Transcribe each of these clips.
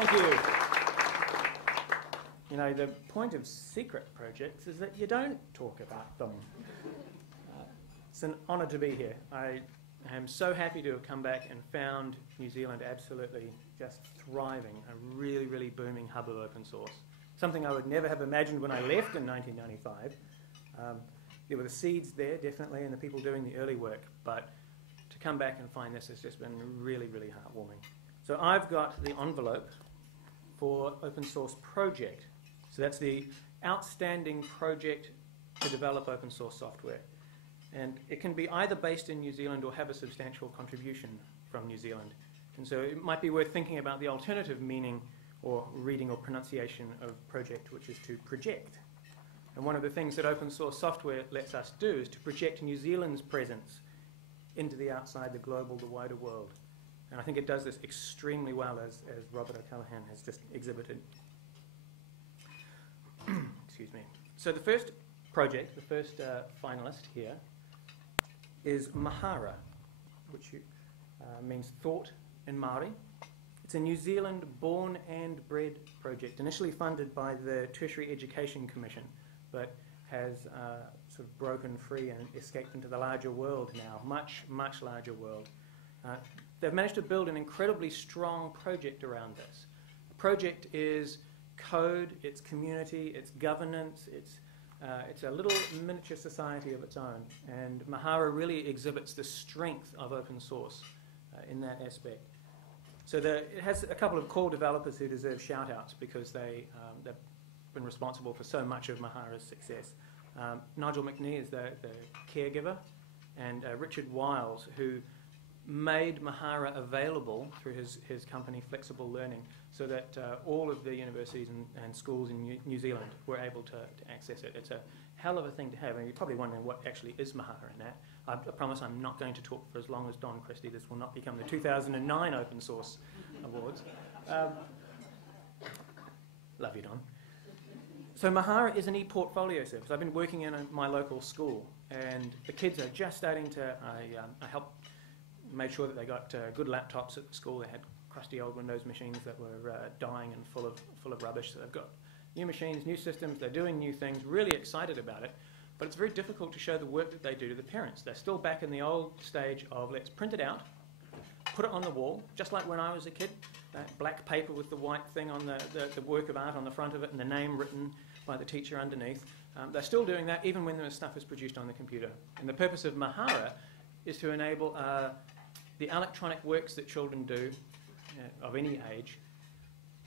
Thank you. You know, the point of secret projects is that you don't talk about them. It's an honour to be here. I am so happy to have come back and found New Zealand absolutely just thriving, a really, really booming hub of open source. Something I would never have imagined when I left in 1995. There were the seeds there, definitely, and the people doing the early work, but to come back and find this has just been really, really heartwarming. So I've got the envelope for open source project. So that's the outstanding project to develop open source software. And it can be either based in New Zealand or have a substantial contribution from New Zealand. And so it might be worth thinking about the alternative meaning or reading or pronunciation of project, which is to project. And one of the things that open source software lets us do is to project New Zealand's presence into the outside, the global, the wider world. And I think it does this extremely well, as Robert O'Callaghan has just exhibited. Excuse me. So the first project, the first finalist here, is Mahara, which means thought in Māori. It's a New Zealand born and bred project, initially funded by the Tertiary Education Commission, but has sort of broken free and escaped into the larger world now, much, much larger world. They've managed to build an incredibly strong project around this. The project is code, it's community, it's governance, it's a little miniature society of its own. And Mahara really exhibits the strength of open source in that aspect. So it has a couple of core developers who deserve shout-outs because they've been responsible for so much of Mahara's success. Nigel McNee is the caregiver, and Richard Wiles, who made Mahara available through his company Flexible Learning so that all of the universities and schools in New Zealand were able to access it. It's a hell of a thing to have, and you're probably wondering what actually is Mahara in that. I promise I'm not going to talk for as long as Don Christie. This will not become the 2009 Open Source Awards. Love you, Don. So Mahara is an e-portfolio service. I've been working in my local school, and the kids are just starting to, I helped made sure that they got good laptops at the school. They had crusty old Windows machines that were dying and full of rubbish. So they've got new machines, new systems, they're doing new things, really excited about it. But it's very difficult to show the work that they do to the parents. They're still back in the old stage of let's print it out, put it on the wall, just like when I was a kid, black paper with the white thing on the work of art on the front of it and the name written by the teacher underneath. They're still doing that even when the stuff is produced on the computer. And the purpose of Mahara is to enable the electronic works that children do of any age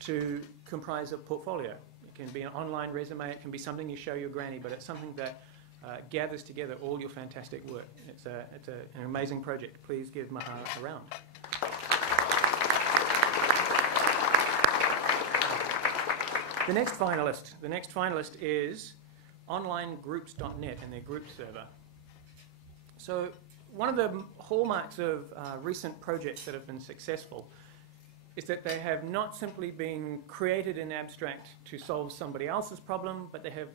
to comprise a portfolio. It can be an online resume, it can be something you show your granny, but it's something that gathers together all your fantastic work. It's an amazing project. Please give Mahara a round. The next finalist is onlinegroups.net and their group server. So one of the hallmarks of recent projects that have been successful is that they have not simply been created in abstract to solve somebody else's problem, but they have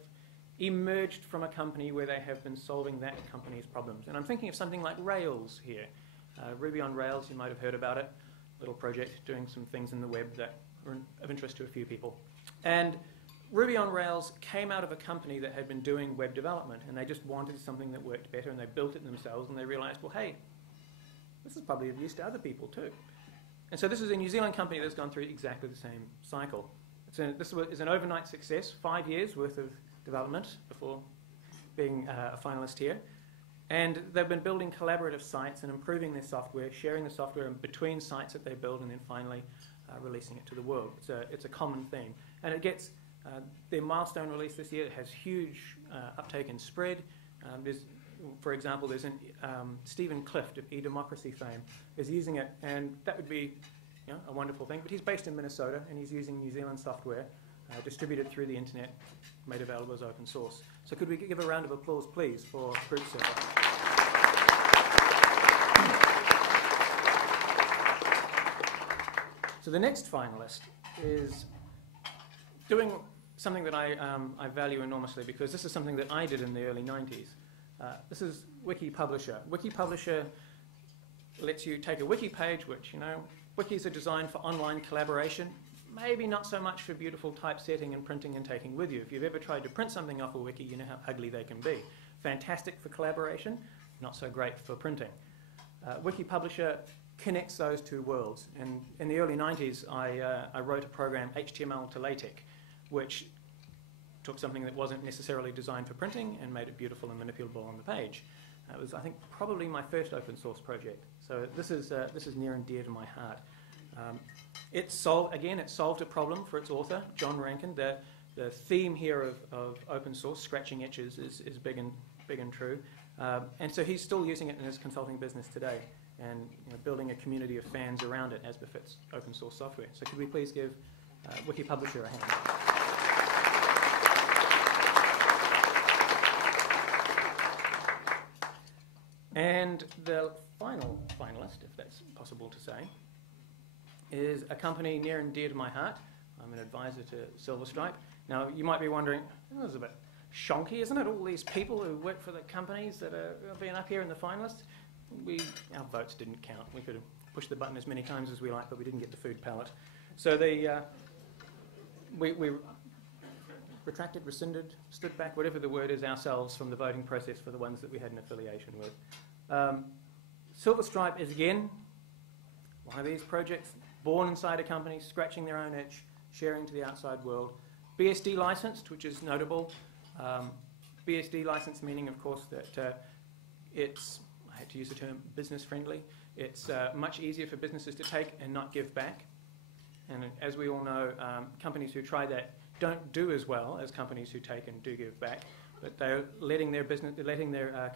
emerged from a company where they have been solving that company's problems. And I'm thinking of something like Rails here. Ruby on Rails, you might have heard about it, little project doing some things in the web that are of interest to a few people. And Ruby on Rails came out of a company that had been doing web development, and they just wanted something that worked better, and they built it themselves, and they realized, well, hey, this is probably of use to other people too. And so this is a New Zealand company that's gone through exactly the same cycle. This is an overnight success, 5 years worth of development before being a finalist here. And they've been building collaborative sites and improving their software, sharing the software between sites that they build, and then finally releasing it to the world. It's a common theme. And it gets their milestone release this year. It has huge uptake and spread. For example, there's Stephen Clift of e-democracy fame is using it, and that would be a wonderful thing. But he's based in Minnesota, and he's using New Zealand software distributed through the internet, made available as open source. So could we give a round of applause, please, for Group Server? So the next finalist is doing something that I value enormously, because this is something that I did in the early 90s. This is Wiki Publisher. Wiki Publisher lets you take a wiki page, which, wikis are designed for online collaboration. maybe not so much for beautiful typesetting and printing and taking with you. If you've ever tried to print something off a wiki, you know how ugly they can be. Fantastic for collaboration, not so great for printing. Wiki Publisher connects those two worlds. And in the early 90s, I wrote a program, HTML to LaTeX, which took something that wasn't necessarily designed for printing and made it beautiful and manipulable on the page. It was, I think, probably my first open source project. So this is near and dear to my heart. It solved a problem for its author, John Rankin. The theme here of open source, scratching itches, is big and true. And so he's still using it in his consulting business today, and building a community of fans around it as befits open source software. So could we please give Wiki Publisher a hand? And the final finalist, if that's possible to say, is a company near and dear to my heart. I'm an advisor to Silverstripe. Now, you might be wondering, oh, this is a bit shonky, isn't it? All these people who work for the companies that have been up here in the finalists. Our votes didn't count. We could have pushed the button as many times as we like, but we didn't get the food pallet. So we retracted, rescinded, stood back, whatever the word is, ourselves from the voting process for the ones that we had an affiliation with. Silverstripe is, again, one of these projects born inside a company, scratching their own itch, sharing to the outside world. BSD licensed, which is notable. BSD license meaning, of course, that it's, I hate to use the term, business friendly. It's much easier for businesses to take and not give back. And as we all know, companies who try that don't do as well as companies who take and do give back, but they're letting their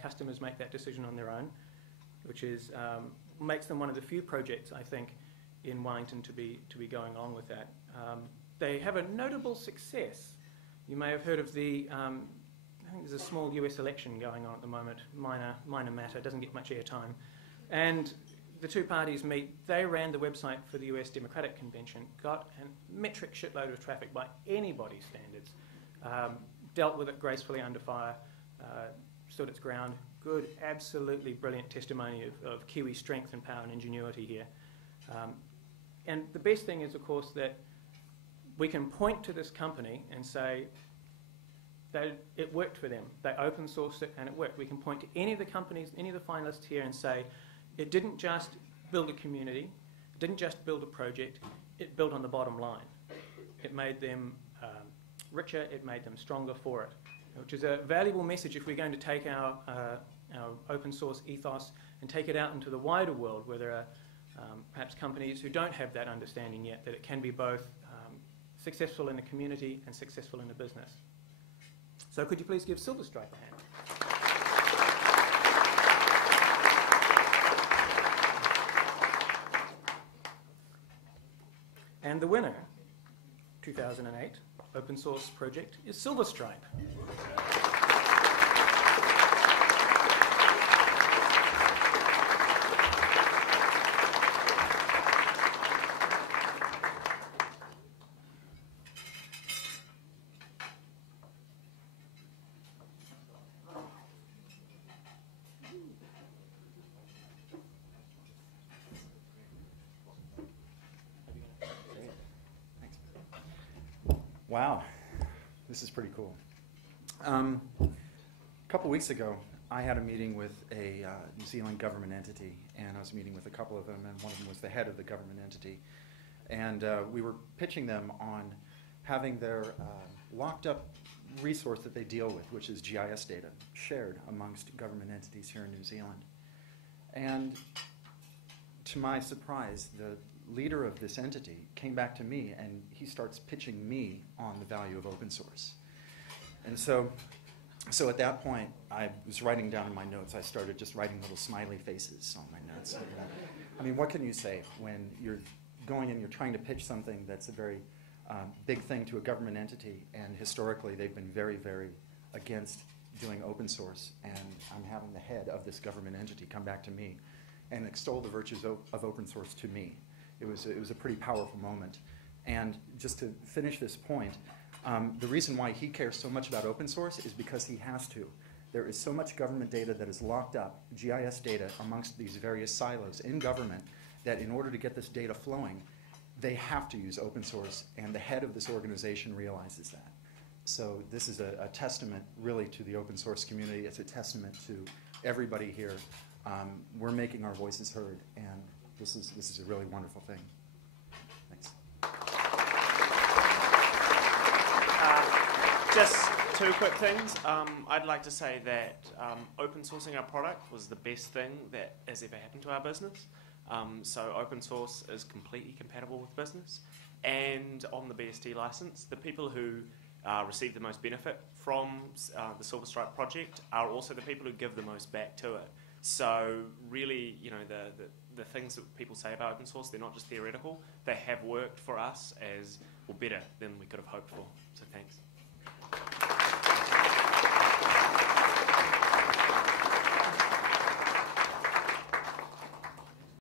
customers make that decision on their own, which is makes them one of the few projects, I think, in Wellington to be going on with that. They have a notable success. You may have heard of the, I think there's a small US election going on at the moment, minor matter, doesn't get much airtime. And the two parties meet. They ran the website for the US Democratic Convention, got a metric shitload of traffic by anybody's standards, dealt with it gracefully under fire, stood its ground. Good, absolutely brilliant testimony of Kiwi strength and power and ingenuity here. And the best thing is, of course, that we can point to this company and say that it worked for them. They open sourced it and it worked. We can point to any of the companies, any of the finalists here and say, it didn't just build a community, it didn't just build a project, it built on the bottom line. It made them richer, it made them stronger for it, which is a valuable message if we're going to take our open source ethos and take it out into the wider world where there are perhaps companies who don't have that understanding yet, that it can be both successful in a community and successful in a business. So could you please give Silverstripe a hand? And the winner, 2008 open source project, is Silverstripe. Wow, this is pretty cool. A couple weeks ago, I had a meeting with a New Zealand government entity, and I was meeting with a couple of them, and one of them was the head of the government entity. And we were pitching them on having their locked up resource that they deal with, which is GIS data, shared amongst government entities here in New Zealand. And to my surprise, the leader of this entity came back to me and he starts pitching me on the value of open source. And so at that point, I was writing down in my notes, I started just writing little smiley faces on my notes. I mean, what can you say when you're going and you're trying to pitch something that's a very big thing to a government entity, and historically they've been very, very against doing open source, and I'm having the head of this government entity come back to me and extol the virtues of open source to me. It was a pretty powerful moment. And just to finish this point, the reason why he cares so much about open source is because he has to. There is so much government data that is locked up, GIS data, amongst these various silos in government, that in order to get this data flowing, they have to use open source, and the head of this organization realizes that. So this is a testament really to the open source community. It's a testament to everybody here. We're making our voices heard, and this is a really wonderful thing. Thanks. Just two quick things. I'd like to say that open sourcing our product was the best thing that has ever happened to our business. So open source is completely compatible with business. And on the BSD license, the people who receive the most benefit from the Silver Stripe project are also the people who give the most back to it. So really, you know, the things that people say about open source, they're not just theoretical. They have worked for us as, well, better than we could have hoped for. So thanks.